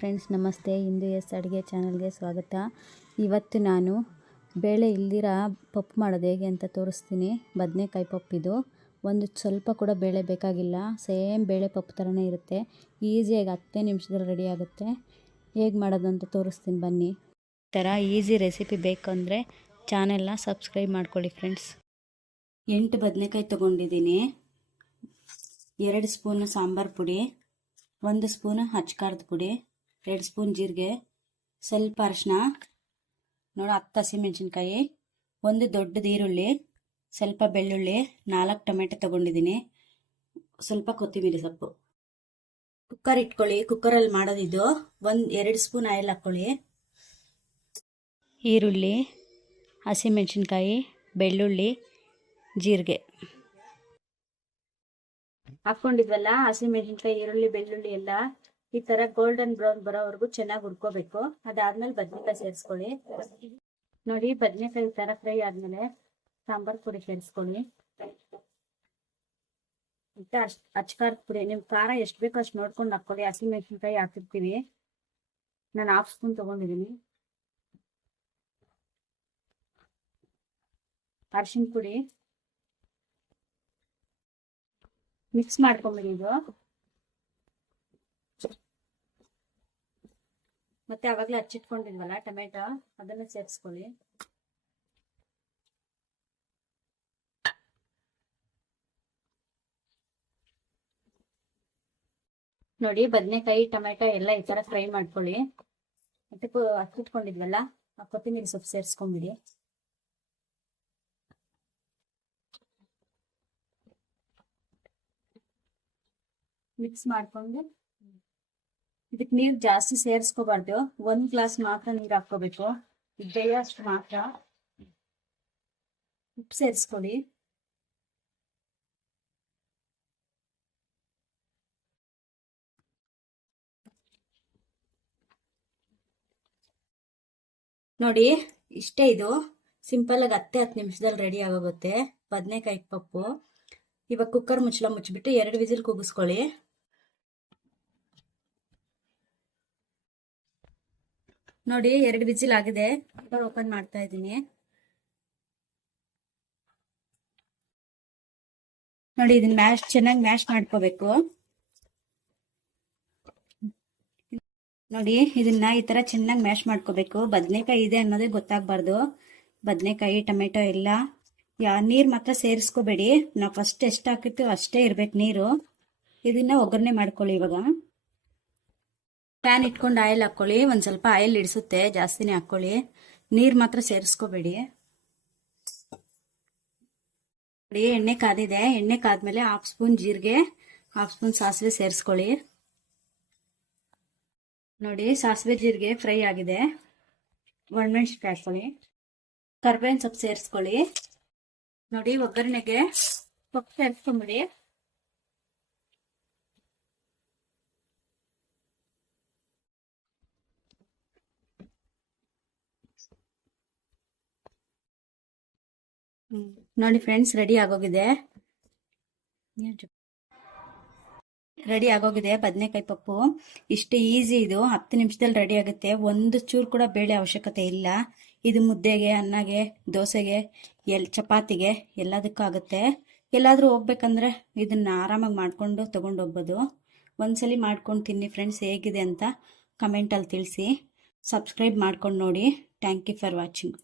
Friends ನಮಸ್ತೆ, Hindu S ಅಡುಗೆ ಚಾನಲ್ಗೆ ಸ್ವಾಗತ. ಇವತ್ತು ನಾನು ಬೇಳೆ ಇಲ್ದಿರ ಪಪ್ಪು ಮಾಡೋದು ಹೇಗೆ ಅಂತ ತೋರಿಸ್ತೀನಿ. ಬದನೆಕಾಯಿ ಪಪ್ಪಿದು ಒಂದು ಸ್ವಲ್ಪ ಕೂಡ ಬೇಳೆ ಬೇಕಾಗಿಲ್ಲ, ಸೇಮ್ ಬೇಳೆ ಪಪ್ಪು ಥರನೇ ಇರುತ್ತೆ. ಈಸಿಯಾಗಿ 10 ನಿಮಿಷದಲ್ಲಿ ರೆಡಿ ಆಗುತ್ತೆ. ಹೇಗೆ ಮಾಡೋದು ಅಂತ ತೋರಿಸ್ತೀನಿ ಬನ್ನಿ. ಈ ಥರ ಈಸಿ ರೆಸಿಪಿ ಬೇಕಂದರೆ ಚಾನೆಲ್ನ ಸಬ್ಸ್ಕ್ರೈಬ್ ಮಾಡ್ಕೊಳ್ಳಿ ಫ್ರೆಂಡ್ಸ್. 8 ಬದನೆಕಾಯಿ ತೊಗೊಂಡಿದ್ದೀನಿ, 2 ಸ್ಪೂನ್ ಸಾಂಬಾರು ಪುಡಿ, 1 ಸ್ಪೂನ್ ಅಚ್ಕಾರದ ಪುಡಿ, 2 ಸ್ಪೂನ್ ಜೀರಿಗೆ, ಸ್ವಲ್ಪ ಅರಿಶಿನ, ನೋಡಿ 10 ಹಸಿಮೆಣಸಿನ್ಕಾಯಿ, 1 ದೊಡ್ಡದು ಈರುಳ್ಳಿ, ಸ್ವಲ್ಪ ಬೆಳ್ಳುಳ್ಳಿ, 4 ಟೊಮೆಟೊ ತೊಗೊಂಡಿದ್ದೀನಿ, ಸ್ವಲ್ಪ ಕೊತ್ತಂಬರಿ ಸೊಪ್ಪು. ಕುಕ್ಕರ್ ಇಟ್ಕೊಳ್ಳಿ. ಕುಕ್ಕರಲ್ಲಿ ಮಾಡೋದಿದ್ದು. 2 ಸ್ಪೂನ್ ಆಯಿಲ್ ಹಾಕ್ಕೊಳ್ಳಿ. ಈರುಳ್ಳಿ, ಹಸಿಮೆಣಸಿನ್ಕಾಯಿ, ಬೆಳ್ಳುಳ್ಳಿ, ಜೀರಿಗೆ ಹಾಕ್ಕೊಂಡಿದ್ವಲ್ಲ, ಹಸಿಮೆಣಸಿನ್ಕಾಯಿ, ಈರುಳ್ಳಿ, ಬೆಳ್ಳುಳ್ಳಿ ಎಲ್ಲ ಈ ತರ ಗೋಲ್ಡನ್ ಬ್ರೌನ್ ಬರೋವರೆಗೂ ಚೆನ್ನಾಗಿ ಹುರ್ಕೋಬೇಕು. ಅದಾದ್ಮೇಲೆ ಬದನೆಕಾಯಿ ಸೇರಿಸ್ಕೊಳ್ಳಿ. ನೋಡಿ, ಬದನೆಕಾಯಿ ಈ ತರ ಫ್ರೈ ಆದ್ಮೇಲೆ ಸಾಂಬಾರ್ ಪುಡಿ ಸೇರಿಸ್ಕೊಳ್ಳಿ. ಮತ್ತೆ ಅಚ್ಕಾರದ ಪುಡಿ, ನಿಮ್ ಖಾರ ಎಷ್ಟು ಬೇಕೋ ಅಷ್ಟು ನೋಡ್ಕೊಂಡು ಹಾಕೊಳ್ಳಿ. ಹಸಿಮೆಣಸಿನ್ಕಾಯಿ ಹಾಕಿರ್ತೀವಿ, ನಾನು 1/2 ಸ್ಪೂನ್ ತಗೊಂಡಿದ್ದೀನಿ. ಅರಿಶಿನ ಪುಡಿ ಮಿಕ್ಸ್ ಮಾಡ್ಕೊಂಬಿಡಿ ಇದು. ಮತ್ತೆ ಅವಾಗಲೇ ಹಚ್ಚಿಟ್ಕೊಂಡಿದ್ವಲ್ಲ ಟೊಮೆಟೊ, ಅದನ್ನು ಸೇರಿಸ್ಕೊಳ್ಳಿ. ನೋಡಿ, ಬದನೆಕಾಯಿ ಟೊಮೆಟೊ ಎಲ್ಲ ಈ ತರ ಫ್ರೈ ಮಾಡ್ಕೊಳ್ಳಿ. ಮತ್ತೆ ಹಚ್ಚಿಟ್ಕೊಂಡಿದ್ವಲ್ಲ ಆ ಕೊತ್ತಂಬರಿ ಸೊಪ್ಪು ಸೇರಿಸ್ಕೊಂಡ್ಬಿಡಿ. ಮಿಕ್ಸ್ ಮಾಡ್ಕೊಂಡು ಇದಕ್ಕೆ ನೀರು ಜಾಸ್ತಿ ಸೇರಿಸ್ಕೋಬಾರ್ದು, 1 ಗ್ಲಾಸ್ ಮಾತ್ರ ನೀರು ಹಾಕೋಬೇಕು. ಇದ್ದೆಯೋ ಅಷ್ಟು ಮಾತ್ರ. ಉಪ್ಪು ಸೇರಿಸ್ಕೊಳ್ಳಿ. ನೋಡಿ, ಇಷ್ಟೇ. ಇದು ಸಿಂಪಲ್ ಆಗಿ 10 ನಿಮಿಷದಲ್ಲಿ ರೆಡಿ ಆಗೋಗುತ್ತೆ ಬದನೆಕಾಯಿ ಪಪ್ಪು. ಇವಾಗ ಕುಕ್ಕರ್ ಮುಚ್ಚಳ ಮುಚ್ಚಿಬಿಟ್ಟು 2 ವಿಸಿಲ್ ಕೂಗಿಸ್ಕೊಳ್ಳಿ. ನೋಡಿ, 2 ವಿಸಿಲ್ ಆಗಿದೆ. ಕುಕ್ಕರ್ ಓಪನ್ ಮಾಡ್ತಾ ಇದ್ದೀನಿ. ನೋಡಿ, ಇದನ್ನ ಚೆನ್ನಾಗಿ ಮ್ಯಾಶ್ ಮಾಡ್ಕೋಬೇಕು. ನೋಡಿ, ಇದನ್ನ ಈ ತರ ಚೆನ್ನಾಗಿ ಮ್ಯಾಶ್ ಮಾಡ್ಕೋಬೇಕು. ಬದನೆಕಾಯಿ ಇದೆ ಅನ್ನೋದೇ ಗೊತ್ತಾಗಬಾರ್ದು. ಬದನೆಕಾಯಿ ಟೊಮೆಟೊ ಎಲ್ಲ ನೀರ್ ಮಾತ್ರ ಸೇರಿಸ್ಕೋಬೇಡಿ. ನಾವು ಫಸ್ಟ್ ಎಷ್ಟು ಹಾಕಿರ್ತೀವಿ ಅಷ್ಟೇ ಇರ್ಬೇಕು ನೀರು. ಇದನ್ನ ಒಗ್ಗರಣೆ ಮಾಡ್ಕೊಳ್ಳಿ. ಇವಾಗ ಪ್ಯಾನ್ ಇಟ್ಕೊಂಡು ಆಯಿಲ್ ಹಾಕೊಳ್ಳಿ. ಒಂದ್ ಸ್ವಲ್ಪ ಆಯಿಲ್ ಇಡಿಸುತ್ತೆ, ಜಾಸ್ತಿನೇ ಹಾಕೊಳ್ಳಿ. ನೀರ್ ಮಾತ್ರ ಸೇರಿಸ್ಕೋಬೇಡಿ. ನೋಡಿ, ಎಣ್ಣೆ ಕಾದಿದೆ. ಎಣ್ಣೆ ಕಾದ್ಮೇಲೆ 1/2 ಸ್ಪೂನ್ ಜೀರಿಗೆ, 1/2 ಸ್ಪೂನ್ ಸಾಸಿವೆ ಸೇರಿಸ್ಕೊಳ್ಳಿ. ನೋಡಿ, ಸಾಸಿವೆ ಜೀರಿಗೆ ಫ್ರೈ ಆಗಿದೆ. ಒಣಮೆಣಸಿನಕಾಯಿ ಹಾಕೊಳ್ಳಿ. ಕರ್ಬೇವಿನ ಸೊಪ್ಪು ಸೇರಿಸ್ಕೊಳ್ಳಿ. ನೋಡಿ, ಒಗ್ಗರಣೆಗೆ ಸೊಪ್ಪು ಸೇರಿಸ್ಕೊಂಬಿಡಿ. ನೋಡಿ ಫ್ರೆಂಡ್ಸ್, ರೆಡಿ ಆಗೋಗಿದೆ ಬದನೆಕಾಯಿ ಪಪ್ಪು. ಇಷ್ಟು ಈಸಿ. ಇದು 10 ನಿಮಿಷದಲ್ಲಿ ರೆಡಿ ಆಗುತ್ತೆ. ಒಂದು ಚೂರು ಕೂಡ ಬೇಳೆ ಅವಶ್ಯಕತೆ ಇಲ್ಲ. ಇದು ಮುದ್ದೆಗೆ, ಅನ್ನಗೆ, ದೋಸೆಗೆ, ಚಪಾತಿಗೆ ಎಲ್ಲದಕ್ಕೂ ಆಗುತ್ತೆ. ಎಲ್ಲಾದ್ರೂ ಹೋಗ್ಬೇಕಂದ್ರೆ ಇದನ್ನ ಆರಾಮಾಗಿ ಮಾಡ್ಕೊಂಡು ತಗೊಂಡು ಹೋಗ್ಬೋದು. ಒಂದ್ಸಲಿ ಮಾಡ್ಕೊಂಡು ತಿನ್ನಿ ಫ್ರೆಂಡ್ಸ್. ಹೇಗಿದೆ ಅಂತ ಕಮೆಂಟಲ್ಲಿ ತಿಳಿಸಿ. ಸಬ್ಸ್ಕ್ರೈಬ್ ಮಾಡ್ಕೊಂಡು ನೋಡಿ. Thank you for watching.